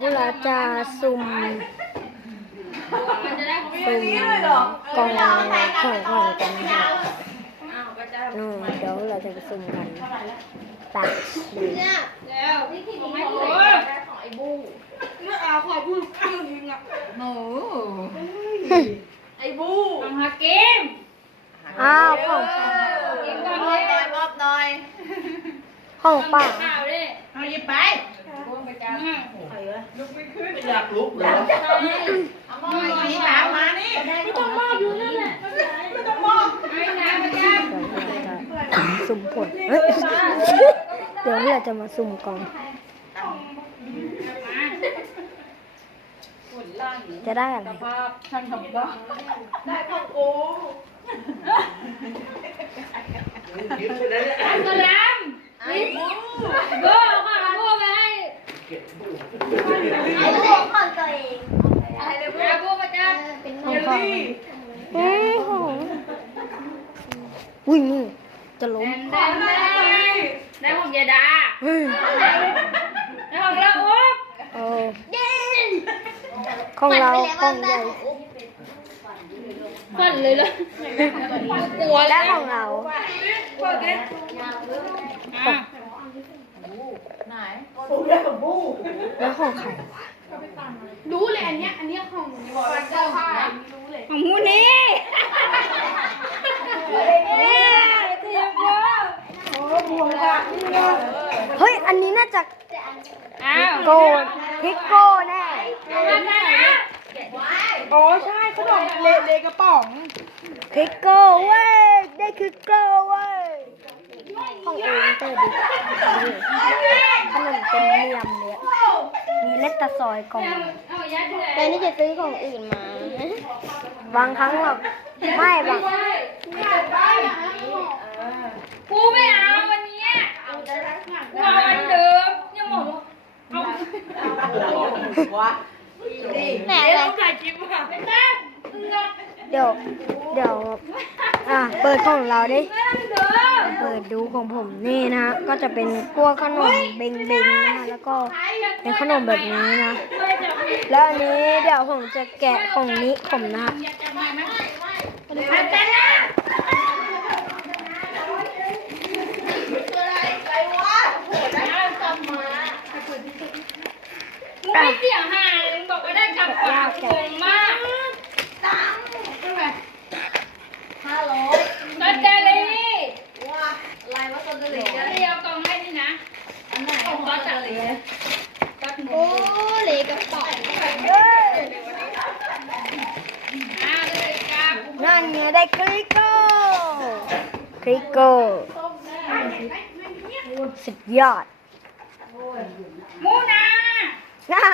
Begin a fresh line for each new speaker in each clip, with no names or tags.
พวกเราจะสุ่มสุ่มกล่องของขวัญกันนะนู่นเดี๋ยวเราจะไปสุ่มกันตักดู
แล้วที่ที่ของไอ้บูของไอ้บูเมื่อเอาขอบูข้างยิงอะโอ้ไอ้บูทำฮาเกม
อ้าวของ
กินก่อนเลยมอบหน่อย
ของป่า
ข้าดิเอาหยิบไป บูไปจ้า
อยากลุกเลย
เอาหม้อสีขาวมานี่ไม่ต้องมอบอยู่นั่นแหละไม่ต้องมอบไอ้น้ำมาจ้า
เดี๋ยวเราจะสุ่มผลเฮ้ยเดี๋ยวเราจะมาสุ่มกล่อง จะได้อะไร
ท่านทำบ้า
กินไปเลย
อัสลามไอ้บูบูเอาข้าวบูไปให้
ไอ้เล็กของตัวเอง
อาบูมาจ้า
ของของเฮ้ยของอุ้ยมือจะล้ม
ได้ได้ได้ของยาดา
เฮ้ย
ได้ของละอุ๊บ
โอ้ ของเรากล่องใหญ่
ฟันเลยเลยกลัว
และของเรา
อะ
แล้วของใคร
รู้เลยอันเนี้ยอันเนี้ยของวันเจ้าค่ะรู้เลย
ของมูนี่เฮ้ยเทียบเยอะ
เฮ้ยอันนี้น่าจะ
อ้าว
โกนพิกโก้แน่
มาจ้า
อ๋อใช่ขนมเลเลกระป๋อง
คริกโก้เว้ยได้คริกโก้เว้ยของเองเปิดดิขนมเป็นเนียมเลยอะมีเล็กตะซอยกล่อง
เอายัดเลย
แต่นี่จะซื้อของอื่นมา
บางครั้งแบบไม่บาง
กูไม่เอาวันนี้กูเอาวันเดิมยังบอกเอา
แหม
เดี๋ยว
อะไร
ต้องถ่ายคลิปอะไม่ได้มึงอะ
เดี๋ยว เดี๋ยว อะ เปิดของเราดิ
ไม่ต้องเดิม
เปิดดูของผมนี่นะฮะก็จะเป็นพวกขนมเบงเบงๆนะฮะแล้วก็เป็นขนมแบบนี้นะ
ไม่จับมือ
แล้วอันนี้เดี๋ยวผมจะแกะของนี้ผมนะฮะ
อย่าจับมือนะไม่แต่นะมึงไม่เสียหายมึงบอกว่าได้กลับปากโกงมากตังค์ใช่ไหมฮัลโหลตัดใจเลยนี่ว่าอะไรวะตัดใจเลยเดียวกล่องให้นี่นะอันไหนของตัดใจเลยตัดหมู
โอ้เลกระป๋อง
อ่าเลยครับ
นั่นไงได้คริกโก้คริกโก้สุดยอด
มูนา
น่า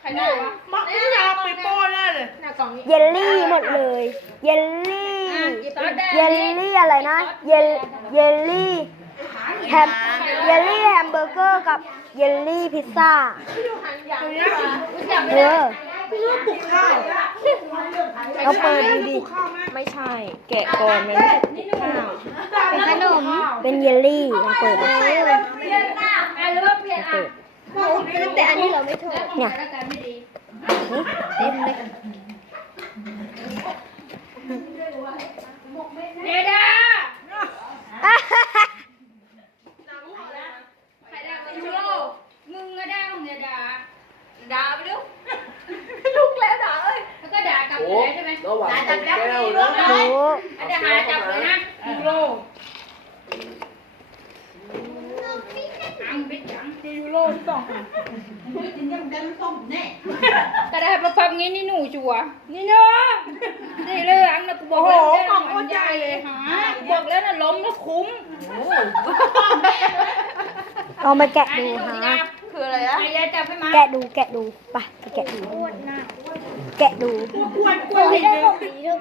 ใครได้วะ
มักยาไปโป้แน่เลย
เยลลี่หมดเลย เยลลี่ เยลลี่อะไรนะ เยลเยลลี่แฮมเยลลี่แฮมเบอร์เกอร์กับเยลลี่พิซซ่าเออ
ปลุกข้าว
เราเปิดดูดิ
ข้าวแม่
ไม่ใช่ แกะก่อนมันไม่ใช่ข้าว
เป็นขนม เป็นเยลลี่ลองเปิดดู
อะหรือว่าเปลี่ยนอะ
แต่อันนี้เราไม่ชอบ
เนี่ย
แล้วกันไม่ดี
เต็มเลย
เดดาใครได้ของยูโรมึงก็ได้ของเดดาด่าไปดูลุกแล้วด่าเอ้ย แล้วก็ด่ากลับ
โอ้
เลยใช่ไหม
ระหว่าง
ด่า
ส
จั
อบง
แล้ว
แก้วนะ
รู้
อาจจะหาจับเลยนะยูโรอังบิดจัง
ยูโรสอง
ก็ได้ประพับงี้นี่หนูจัวนี่เนาะนี่เรื่องนะกูบอกแล้วกล่องคนใหญ่เลยหาบอกแล้วนะล้มแล้วคุ้ม
ลองไปแกะดูฮะ
คืออะไรอะยายจับให้มา
แกะดูแกะดูไปไปแกะดู แกะดู
กล้วยกล้วย
ไม่
นี่
ได้ของดีด้วย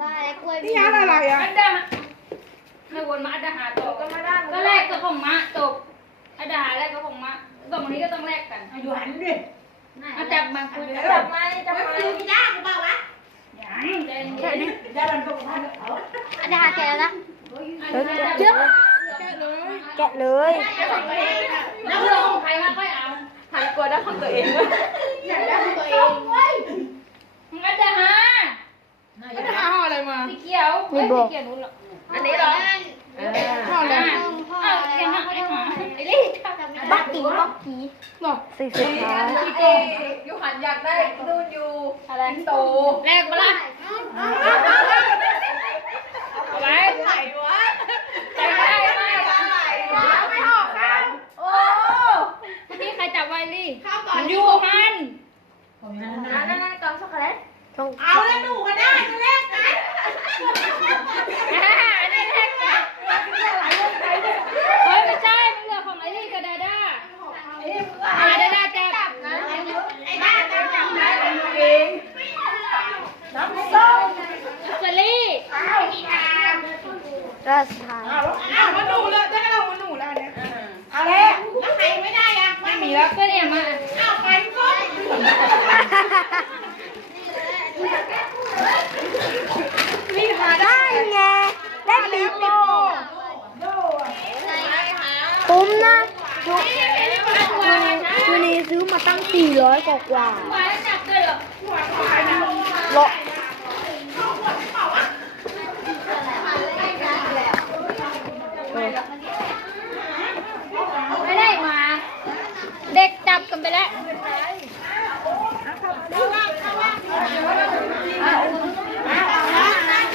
บ้าแล้วกล้วย
นี่ยัดอะไรอะ
อันดาไม่วนมาอันดาหาตกก็มาได้ก็แลกกับของมาตกอันดาหาแลกกับของมาสองนี้ก็ต้องแลกกัน
อยู่หันดิ
เอาจับมาคุยจับมาจับมายังใจเย็น
อันดาแกแล้วนะ
เฮ้ยแกะแกะเลย
แล้วลงใครมาค่อยเอา
หันกลัวได้ของตัวเอง
อยากได้ของตัวเอง
มึงก็จะหา
แล้วจะเอาอะไรมา
สีเขียวเอ้ยสีเขียวนู้นหรอ
อันนี้เหรอเออ
ห่ออะไร
อะอ้าวแกหาไอ้หาไอ้ลี่ทำแบบนี้
บักกี้บักกี้
หรอ
สี่สุดท้าย
พี่เก้ยูหันอยากได้ดูนอยู่
อะไร
โต
แรกมาละเอาไว้
ไหนวะ
จับได้ไหม
ไม่ออกค่ะโอ้
นี่ใครจับไวลี่
ข้าวก่อน
มันอยู่หัน
นั่นนั่นกล่องช็อกโกแลต
ช่อง
เอาแล้วหนูก็ได้ก็แลกกัน
อ่าอันนี้แรกจับเฮ้ยไม่ใช่มันเหลือของไอ้ลี่กับดาด้าอ่าดาด้าจับ
ไอ้บ้าจะจับได้
น้ำส้ม
เซรี่
รอบสุดท้าย
อ้าวมาหนูเลยได้กระดาษมาหนูแล้วอันเนี้ย
เอาแล้วแล้วใครไม่ได้อะไม่มีแล้ว
ก็เนี่ยมา
เอาใครก็
ได้ไงได้ปีโป้คุ้มนะชุดชุนี้ซื้อมาตั้ง 400 กว่ากว่า
ไว้จับด้วยเหรอ
เลาะ
ไม่ได้มา เด็กจับกันไปแล้ว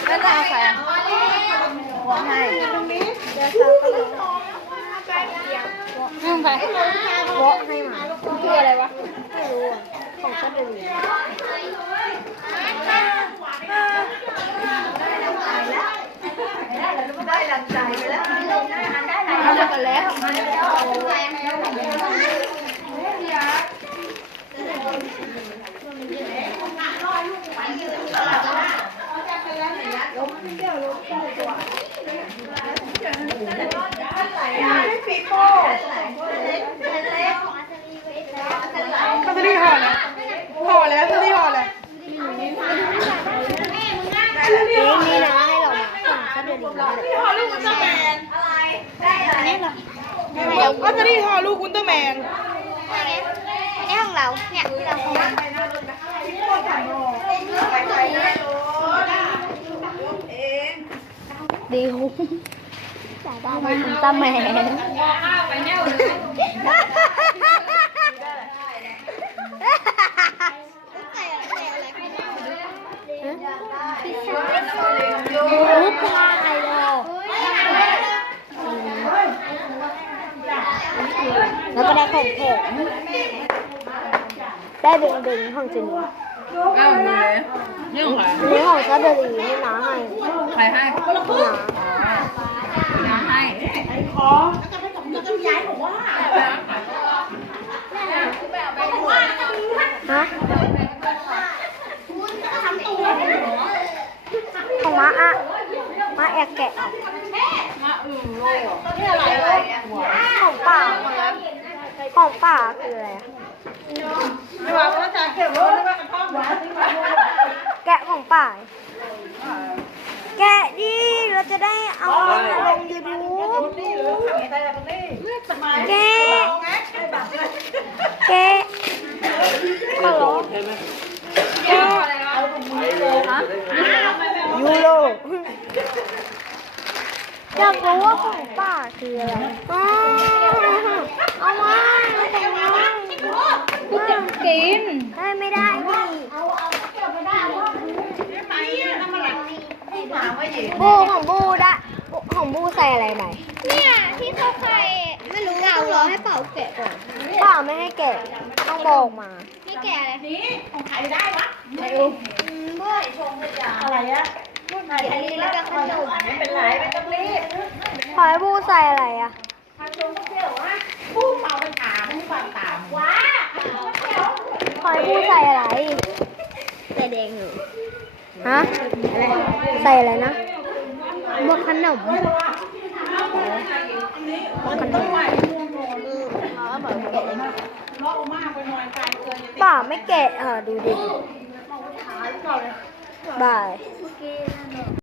แล้ว จะเอาใครอะวางให้ว
อืมไป
เลาะให้มา
คืออะไรวะ
ไม่รู้อะของชัดเลย
ได้ดังใจไปแล้ว
เอาไปกันแล้ว
ปีโป้
ลอต เตอรี่ห่อแล้วห่อแล้วลอตเตอรี่ห่อแล้ว
นี่นี่นะให้เรามาของชัดเลยนี่แหละ
ห่อลูกอุลตร้าแมน
นี่เหรอ
ลอตเตอรี่ห่อลูกอุลตร้าแมน
นี่ของเราเนี่ยที่เราของ ดีคุ้มจ่ายได้ไหมคุณตาแมน
มอข้าวไปแน่วเลย
รูปลายเลยแล้วก็ได้ของแถมได้เบงเบงของจิน นี่
อ้าวเลยนี่ของใคร
อันนี้ของซาเดอรีนี่นะให้
ใครให้
นะ
น้าให้
ฮะของม้าอะม้าแอกแกะออกของป่าของป่าคืออะไรอะ
ไม่ว่าว่าจะเก็บรถหรือว่ากระท่อมวะ
แกะของป่าแกะดิเราจะได้เอามันมาลงยูทูบแกะแกะขอร้อง
ใช่ไหม
แกะยูโรอยากรู้ว่าของป่าคืออะไรอ๋อเอามาแต่งงาน
กูจะกิน
ได้ไม่ได้ดิบูของบูดะบูของบู ใส่อะไรไหน
เนี่ยที่เขาใส่ไม่รู้เรารอให้เป่าแกะก่อน
เปล่าไม่ให้แกะต้องบอกมา
นี่แกะอะไรนี่
อะไรอะ
อันนี้แล้วก็ขนม
ไม่เป็นไรไม่ต้องรีบ
ขอให้บูใส่อะไรอะ
ผู้เป่าไปถามให้ฟังตามว้า
ขอให้บูใส่อะไรใส่แดงเหรอฮะอะไรใส่อะไรนะบวกขนมบวกขนม ป่าไม่แกะอะดูดิบาย